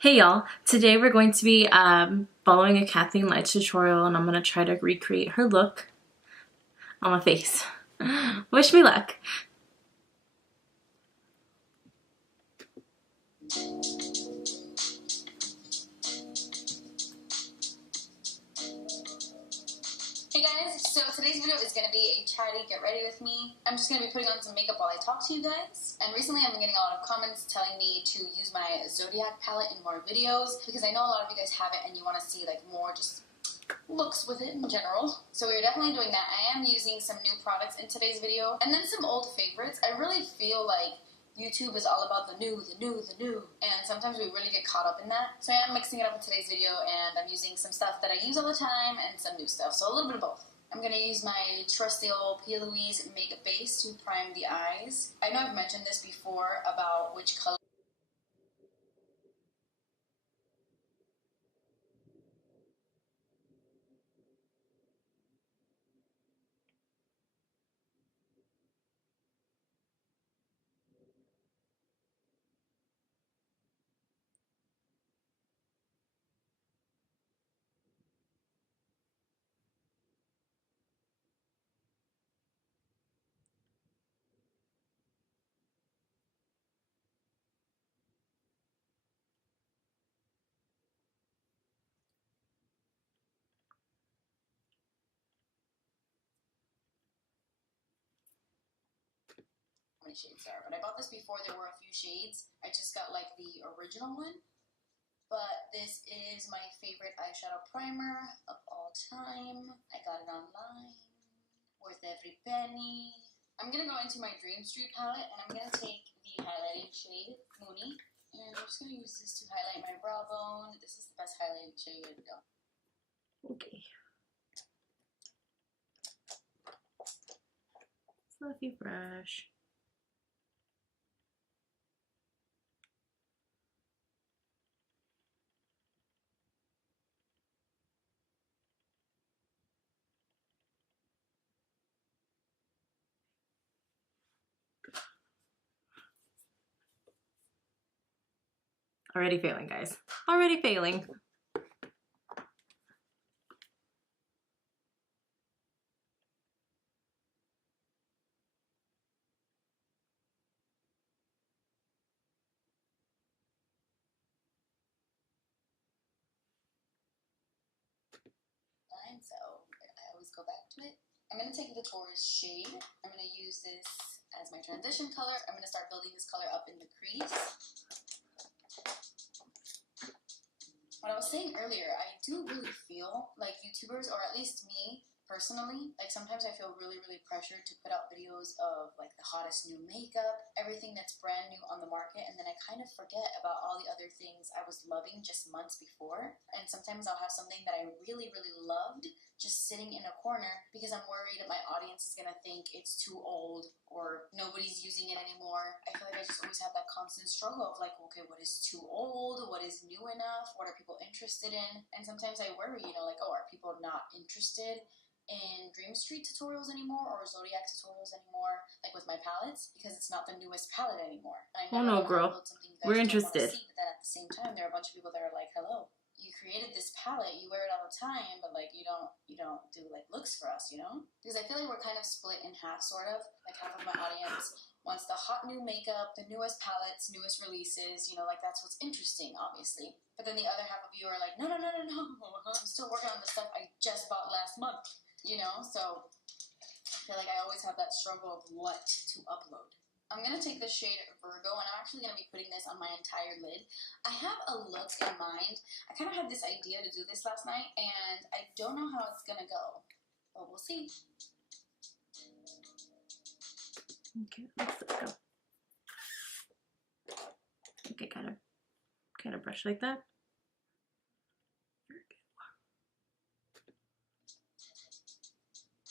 Hey y'all, today we're going to be following a Kathleen Lights tutorial, and I'm going to try to recreate her look on my face. Wish me luck. Hey guys, so today's video is going to be a chatty get ready with me. I'm just going to be putting on some makeup while I talk to you guys. And recently I've been getting a lot of comments telling me to use my Zodiac palette in more videos because I know a lot of you guys have it and you want to see like more just looks with it in general. So we're definitely doing that. I am using some new products in today's video and then some old favorites. I really feel like YouTube is all about the new, and sometimes we really get caught up in that. So I am mixing it up in today's video, and I'm using some stuff that I use all the time and some new stuff, so a little bit of both. I'm going to use my trusty old P. Louise makeup base to prime the eyes. I know I've mentioned this before about which color shades are. But I bought this before there were a few shades. I just got like the original one. But this is my favorite eyeshadow primer of all time. I got it online. Worth every penny. I'm going to go into my Dream Street palette and I'm going to take the highlighting shade, Moony. And I'm just going to use this to highlight my brow bone. This is the best highlighting shade. Go. Okay. Fluffy brush. Already failing, guys. Already failing. So I always go back to it. I'm going to take the Taurus shade. I'm going to use this as my transition color. I'm going to start building this color up in the crease. What I was saying earlier, I do really feel like YouTubers, or at least me personally, like sometimes I feel really pressured to put out videos of like the hottest new makeup, everything that's brand new on the market, and then I kind of forget about all the other things I was loving just months before. And sometimes I'll have something that I really loved just sitting in a corner because I'm worried that my audience is gonna think it's too old or nobody's using it anymore. I feel like I just always have that constant struggle of like, okay, what is too old? What is new enough? What are people interested in? And sometimes I worry, you know, like, oh, are people not interested in Dream Street tutorials anymore or Zodiac tutorials anymore, like with my palettes, because it's not the newest palette anymore. Oh no, girl. We're interested. See, but then at the same time, there are a bunch of people that are like, hello, you created this palette, you wear it all the time, but like you don't do like looks for us, you know? Because I feel like we're kind of split in half, sort of. Like half of my audience wants the hot new makeup, the newest palettes, newest releases, you know, like that's what's interesting, obviously. But then the other half of you are like, no, I'm still working on the stuff I just bought last month. You know, so I feel like I always have that struggle of what to upload. I'm going to take the shade Virgo, and I'm actually going to be putting this on my entire lid. I have a look in mind. I kind of had this idea to do this last night, and I don't know how it's going to go, but we'll see. Okay, let's go. Okay, kind of brush like that.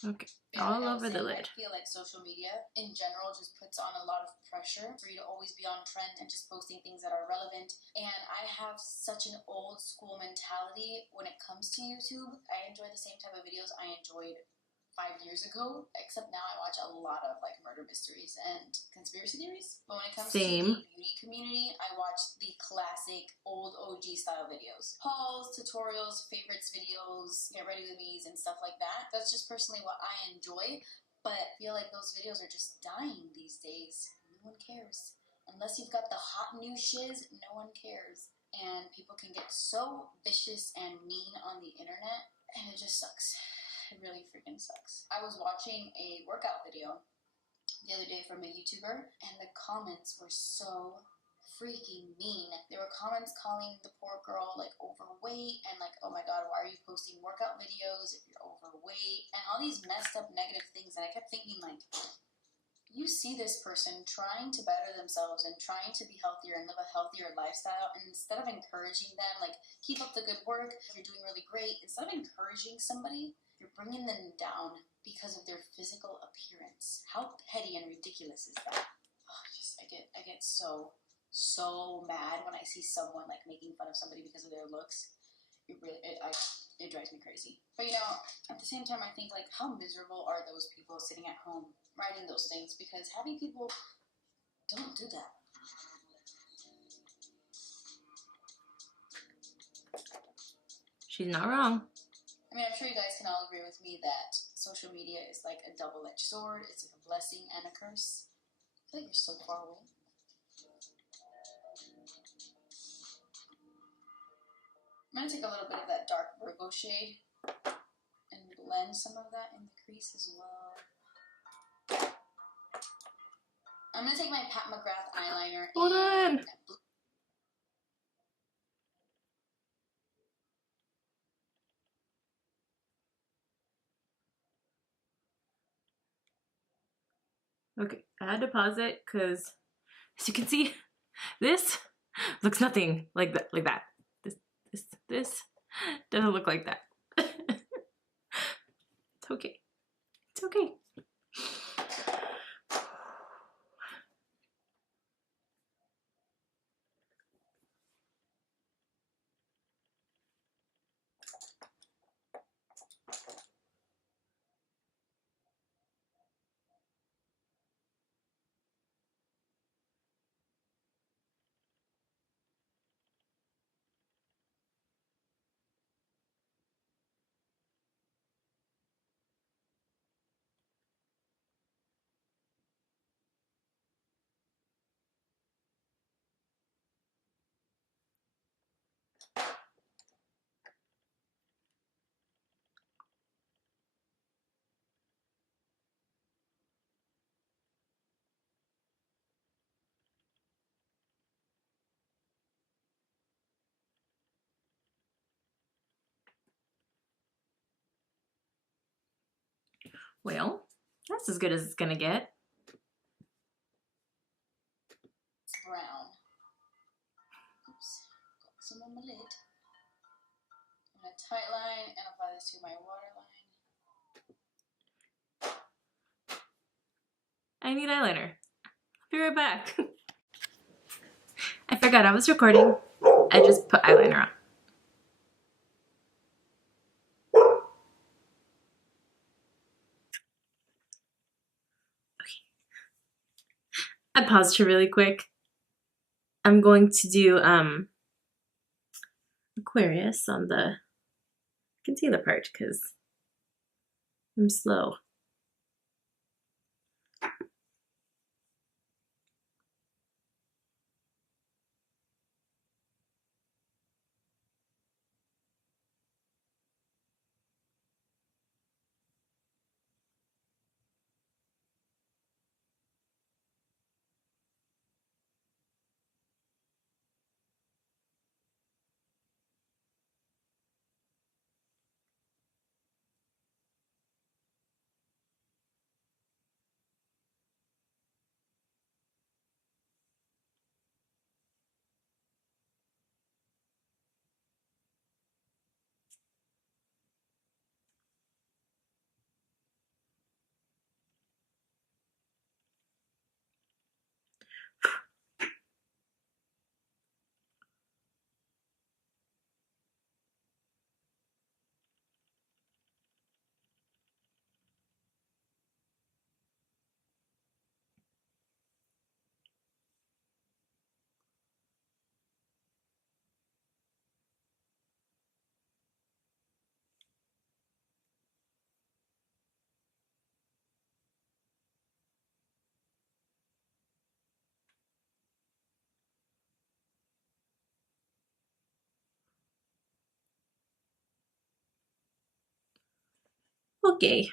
Okay. all over the I lid. feel like social media in general just puts on a lot of pressure for you to always be on trend and just posting things that are relevant. And I have such an old school mentality when it comes to YouTube. I enjoy the same type of videos I enjoyed 5 years ago, except now I watch a lot of like murder mysteries and conspiracy theories. But when it comes to the beauty community, I watch the classic old OG style videos. Hauls, tutorials, favorites videos, get ready with me's and stuff like that. That's just personally what I enjoy, but I feel like those videos are just dying these days. No one cares. Unless you've got the hot new shiz, no one cares. And people can get so vicious and mean on the internet, and it just sucks. It really freaking sucks. I was watching a workout video the other day from a YouTuber, and the comments were so freaking mean. There were comments calling the poor girl like overweight and like, oh my god, why are you posting workout videos if you're overweight, and all these messed up negative things. And I kept thinking, like, you see this person trying to better themselves and trying to be healthier and live a healthier lifestyle, and instead of encouraging them, like, keep up the good work, you're doing really great, instead of encouraging somebody, you're bringing them down because of their physical appearance. How petty and ridiculous is that? Oh, I get so mad when I see someone like making fun of somebody because of their looks. It drives me crazy. But you know, at the same time, I think, like, how miserable are those people sitting at home writing those things? Because happy people don't do that. She's not wrong. I mean, I'm sure you guys can all agree with me that social media is like a double-edged sword. It's like a blessing and a curse. I feel like you're so far away. I'm going to take a little bit of that dark Virgo shade and blend some of that in the crease as well. I'm going to take my Pat McGrath eyeliner. Hold on. Okay, I had to pause it because, as you can see, this looks nothing like that. This doesn't look like that. It's okay. It's okay. Well, that's as good as it's gonna get. It's brown. Oops, got some on my lid. I'm going to tight line and apply this to my waterline. I need eyeliner. I'll be right back. I forgot I was recording. I just put eyeliner on. I paused her really quick. I'm going to do Aquarius on the concealer part because I'm slow. Okay.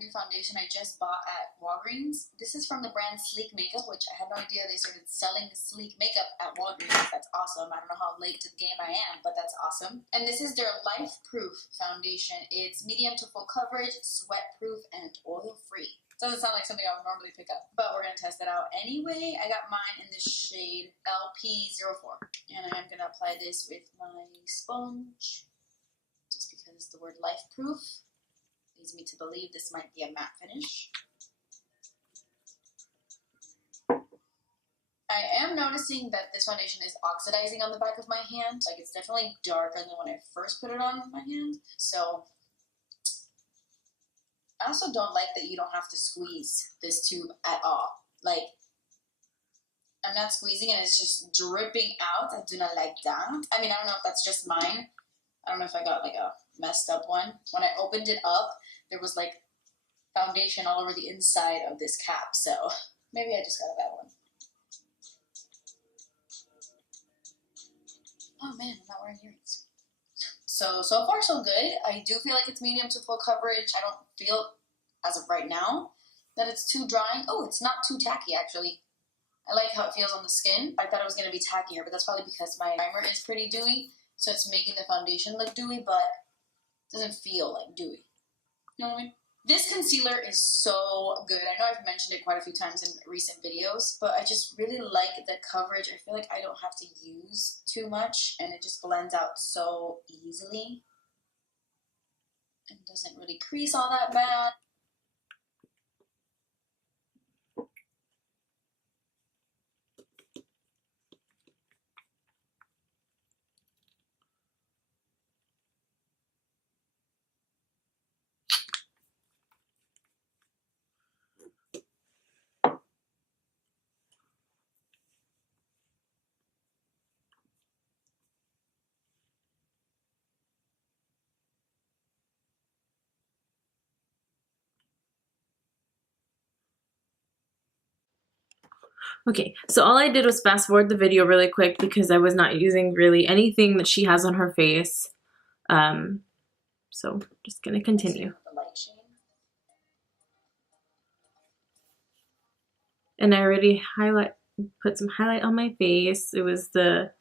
New foundation I just bought at Walgreens. This is from the brand Sleek Makeup, which I had no idea they started selling sleek makeup at Walgreens. That's awesome. I don't know how late to the game I am, but that's awesome. And this is their Life Proof foundation. It's medium to full coverage, sweat proof, and oil free. Doesn't sound like something I would normally pick up, but we're gonna test it out anyway. I got mine in the shade LP04, and I'm gonna apply this with my sponge, just because the word Life Proof leads me to believe this might be a matte finish. I am noticing that this foundation is oxidizing on the back of my hand. Like, it's definitely darker than when I first put it on my hand. So I also don't like that you don't have to squeeze this tube at all. Like, I'm not squeezing and it's just dripping out. I do not like that. I mean, I don't know if that's just mine. I don't know if I got like a messed up one. When I opened it up, there was like foundation all over the inside of this cap. So maybe I just got a bad one. Oh man, I'm not wearing earrings. So far so good. I do feel like it's medium to full coverage. I don't feel, as of right now, that it's too drying. Oh, it's not too tacky actually. I like how it feels on the skin. I thought it was going to be tackier, but that's probably because my primer is pretty dewy. So it's making the foundation look dewy, but it doesn't feel like dewy. You know what I mean? This concealer is so good. I know I've mentioned it quite a few times in recent videos, but I just really like the coverage. I feel like I don't have to use too much, and it just blends out so easily. And doesn't really crease all that bad. Okay, so all I did was fast forward the video really quick because I was not using really anything that she has on her face. So just gonna continue. And I already put some highlight on my face. It was the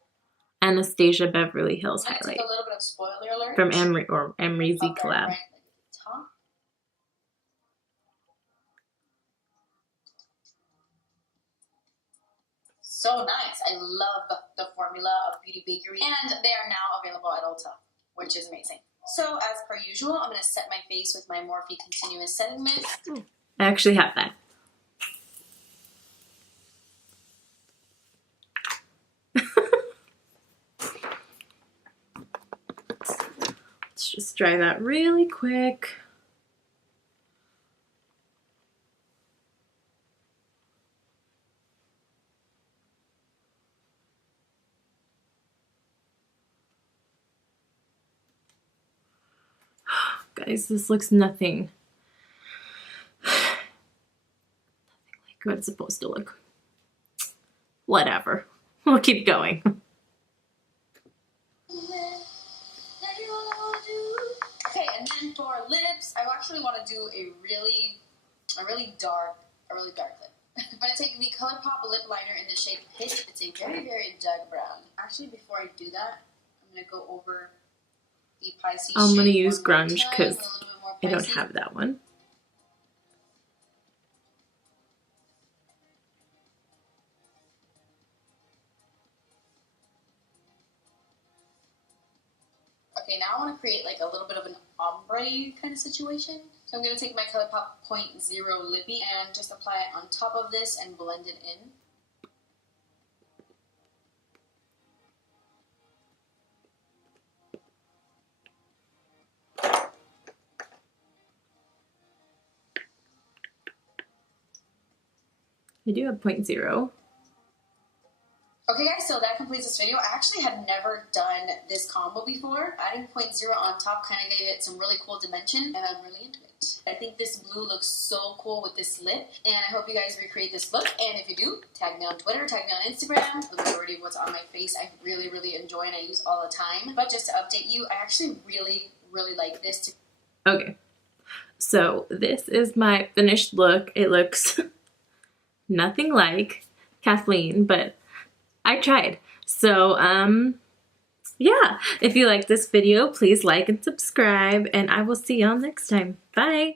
Anastasia Beverly Hills highlight a little bit of spoiler alert from Amrezy collab. Right, so nice. I love the formula of Beauty Bakery, and they are now available at Ulta, which is amazing. So as per usual, I'm going to set my face with my Morphe Continuous Setting Mist. I actually have that. Let's just dry that really quick. Guys, this looks nothing like what it's supposed to look. Whatever. We'll keep going. Okay, and then for lips, I actually want to do a really dark lip. I'm going to take the ColourPop lip liner in the shade Pitch. It's a very, very dark brown. Actually, before I do that, I'm going to go over the Pisces I'm going to shade use one more Grunge time, because a little bit more I don't Pisces. have that one. Okay, now I want to create like a little bit of an ombre kind of situation. So I'm going to take my ColourPop 0.0 Lippy and just apply it on top of this and blend it in. I do have 0.0. Okay, Okay guys, so that completes this video. I actually had never done this combo before. Adding 0.0 on top kind of gave it some really cool dimension, and I'm really into it. I think this blue looks so cool with this lip, and I hope you guys recreate this look. And if you do, tag me on Twitter, tag me on Instagram. The majority of what's on my face I really, really enjoy and I use all the time. But just to update you, I actually really, really like this. Okay, so this is my finished look. It looks nothing like Kathleen, but I tried. So, yeah, if you like this video, please like and subscribe, and I will see y'all next time. Bye!